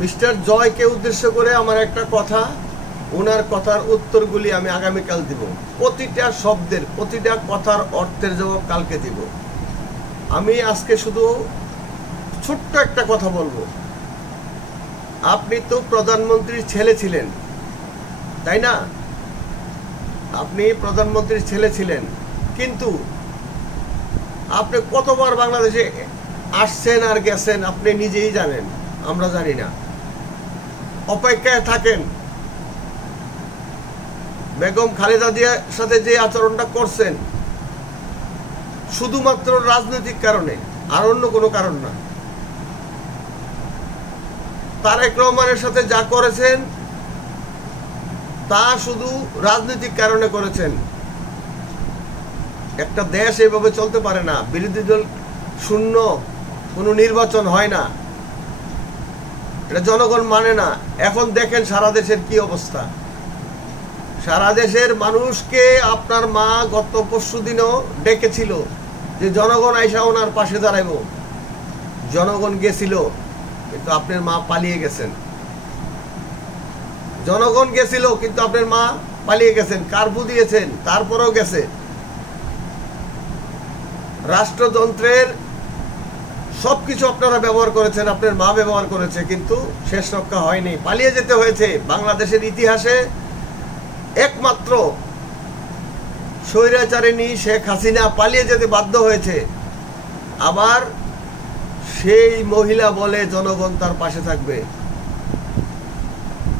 Mister জয়কে উদ্দেশ্য করে আমার একটা কথা, ওনার কথার উত্তরগুলি আমি আগামীকাল দিব। প্রতিটা শব্দের, প্রতিটা কথার অর্থের জবাব কালকে দিব। আমি আজকে শুধু ছোট্ট একটা কথা বলবো। আপনি তো প্রধানমন্ত্রীর ছেলে ছিলেন, তাই না? আপনি প্রধানমন্ত্রীর ছেলে ছিলেন, কিন্তু আপনি কতবার বাংলাদেশে আসছেন আর গেছেন আপনি নিজেই জানেন, আমরা জানি না। অপেক্ষায় থাকেন। বেগম খালেদা জিয়ার সাথে যে আচরণটা করছেন শুধুমাত্র রাজনৈতিক কারণে, আর অন্য কোনো কারণ না। তারেক রহমানের সাথে যা করেছেন তা শুধু রাজনৈতিক কারণে করেছেন। একটা দেশ এভাবে চলতে পারে না। বিরোধী দল শূন্য কোনো নির্বাচন হয় না, এটা জনগণ মানে না। এখন দেখেন সারা দেশের কি অবস্থা। সারা দেশের মানুষকে আপনার মা গত পরশু দিনও ডেকেছিল যে জনগণ আইসা ওনার পাশে দাঁড়াইব। জনগণ গেছিল, কিন্তু আপনার মা পালিয়ে গেছেন। জনগণ গেছিল, কিন্তু আপনার মা পালিয়ে গেছেন। কার্ফু দিয়েছেন, তারপরেও গেছে। রাষ্ট্রযন্ত্রের সবকিছু আপনারা ব্যবহার করেছেন, আপনার মা ব্যবহার করেছে, কিন্তু শেষ রক্ষা হয়নি, পালিয়ে যেতে হয়েছে। বাংলাদেশের ইতিহাসে একমাত্র স্বৈরাচারিণী শেখ হাসিনা পালিয়ে যেতে বাধ্য হয়েছে। আবার সেই মহিলা বলে জনগণ তার পাশে থাকবে,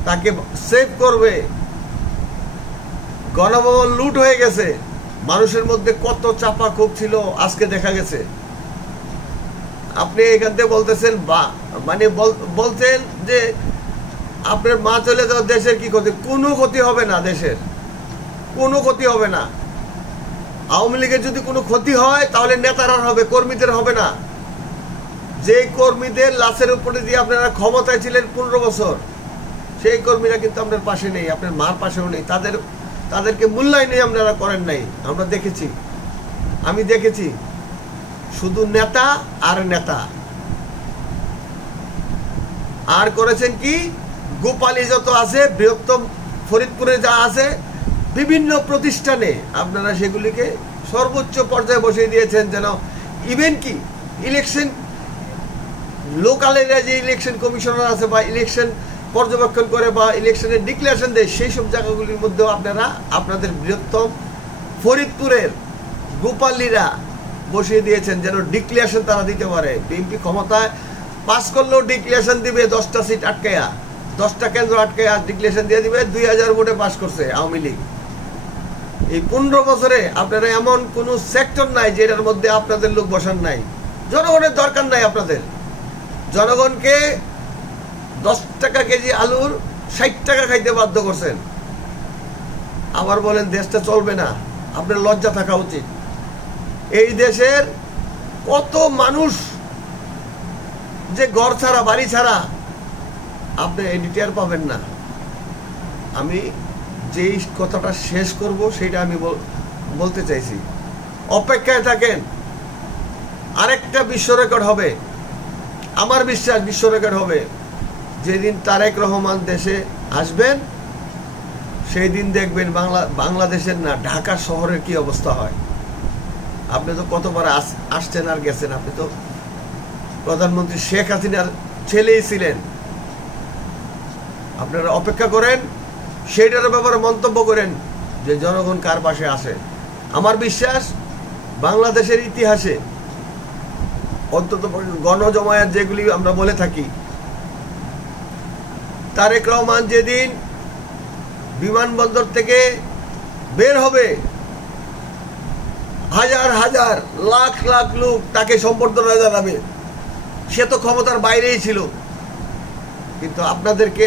তাকে সেভ করবে। গণভবন লুট হয়ে গেছে, মানুষের মধ্যে কত চাপা ক্ষোভ ছিল আজকে দেখা গেছে। আপনি এখান থেকে বলতেছেন মানে বলছেন যে আপনার মা চলে যাওয়া দেশের কি ক্ষতি? কোনো ক্ষতি হবে না, দেশের কোনো ক্ষতি হবে না। আওয়ামী লীগের যদি কোনো ক্ষতি হয় তাহলে নেতারা হবে, কর্মীদের হবে না। যে কর্মীদের লাশের উপরে দিয়ে আপনারা ক্ষমতায় ছিলেন 15 বছর, সেই কর্মীরা কিন্তু আপনার পাশে নেই, আপনার মার পাশেও নেই। তাদেরকে মূল্যায়নই আপনারা করেন নাই, আমরা দেখেছি, আমি দেখেছি। শুধু নেতা আর নেতা। আর করেছেন কি? গোপালী যত আছে, বৃহত্তম ফরিদপুরে যা আছে, বিভিন্ন প্রতিষ্ঠানে আপনারা সেগুলিকে সর্বোচ্চ পর্যায়ে বসিয়ে দিয়েছেন। যেন ইভেন কি ইলেকশন, লোকালের যে ইলেকশন কমিশনার আছে বা ইলেকশন পর্যবেক্ষণ করে বা ইলেকশনের ডিক্লারেশন দেয়, সেই সব জায়গাগুলির মধ্যেও আপনারা আপনাদের বৃহত্তম ফরিদপুরের গোপালীরা বসিয়ে দিয়েছেন, যেন ডিক্লারেশন তারা দিতে পারে। বিএনপি ক্ষমতায় পাস করলেও ডিক্লারেশন দিবে 10টা সিট আটকায়া, 10টা কেন্দ্র আটকায়া ডিক্লারেশন দিয়ে দিবে। 2000 ভোটে পাস করছে আওয়ামী লীগ। এই 15 বছরে আপনারা এমন কোন সেক্টর নাই যেটার মধ্যে আপনাদের লোক বসান নাই। জনগণের দরকার নাই আপনাদের। জনগণকে 10 টাকা কেজি আলুর 60 টাকা খাইতে বাধ্য করছেন। আবার বলেন দেশটা চলবে না। আপনার লজ্জা থাকা উচিত। এই দেশের কত মানুষ যে ঘর ছাড়া, বাড়ি ছাড়া, আপনি এডিটিয়ার পাবেন না। আমি যেই কথাটা শেষ করব সেটা আমি বলতে চাইছি। অপেক্ষায় থাকেন, আরেকটা বিশ্ব রেকর্ড হবে। আমার বিশ্বাস বিশ্ব রেকর্ড হবে। যেদিন তারেক রহমান দেশে আসবেন সেই দিন দেখবেন বাংলাদেশের না, ঢাকা শহরের কি অবস্থা হয়। আপনি তো কতবার আসছেন আর গেছেন। আপনি তো প্রধানমন্ত্রী শেখ হাসিনার ছেলেই ছিলেন। আপনারা অপেক্ষা করেন, সেইটার ব্যাপারে মন্তব্য করেন যে জনগণ কার পাশে আসে। আমার বিশ্বাস বাংলাদেশের ইতিহাসে অন্তত গণজমায়েত যেগুলি আমরা বলে থাকি, তারেক রহমান যেদিন বিমানবন্দর থেকে বের হবে, হাজার হাজার লাখ লাখ লোক তাকে সম্বর্ধনা জানাবে। সে তো ক্ষমতার বাইরেই ছিল, কিন্তু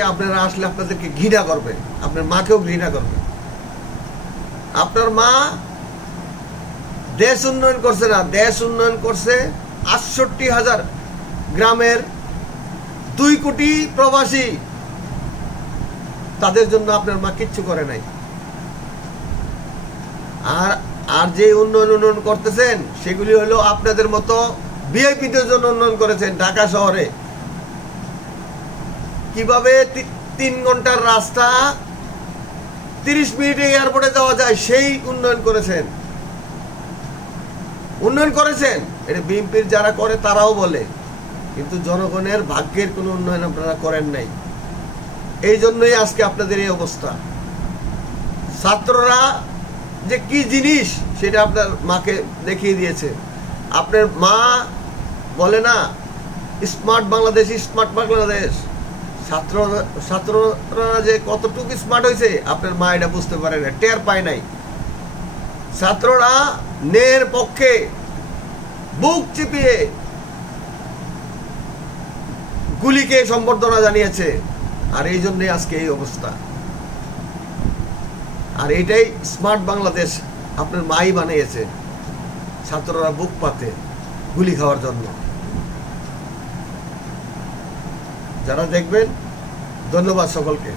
আপনারা আসলে আপনাদেরকে ঘৃণা করবে, আপনার মাকেও ঘৃণা করবে। আপনার মা দেশ উন্নয়ন করছে না, দেশ উন্নয়ন করছে 68,000 গ্রামের 2 কোটি প্রবাসী। তাদের জন্য আপনার মা কিচ্ছু করে নাই। আর যে উন্নয়ন করতেছেন সেগুলি হলো আপনাদের মতো ভিআইপিদের জন্য উন্নয়ন করেছেন। ঢাকা শহরে কিভাবে 3 ঘন্টার রাস্তা 30 মিনিটে এয়ারপোর্টে যাওয়া যায় সেই উন্নয়ন করেছেন। এটা বিএনপির যারা করে তারাও বলে, কিন্তু জনগণের ভাগ্যের কোনো উন্নয়ন আপনারা করেন নাই। এই জন্যই আজকে আপনাদের এই অবস্থা। ছাত্ররা যে কি জিনিস সেটা আপনার মাকে দেখিয়ে দিয়েছে। আপনার মা বলে না স্মার্ট বাংলাদেশ, স্মার্ট বাংলাদেশ। ছাত্ররা যে কতটুকু স্মার্ট হয়েছে আপনার মা এটা বুঝতে পারে না, টের পায় নাই। ছাত্ররা ন্যায়ের পক্ষে বুক চিপিয়ে গুলিকে সম্বর্ধনা জানিয়েছে, আর এই জন্যই আজকে এই অবস্থা। আর এটাই স্মার্ট বাংলাদেশ আপনার মাই বানিয়েছে, ছাত্ররা বুক পাতে গুলি খাওয়ার জন্য। যারা দেখবেন, ধন্যবাদ সকলকে।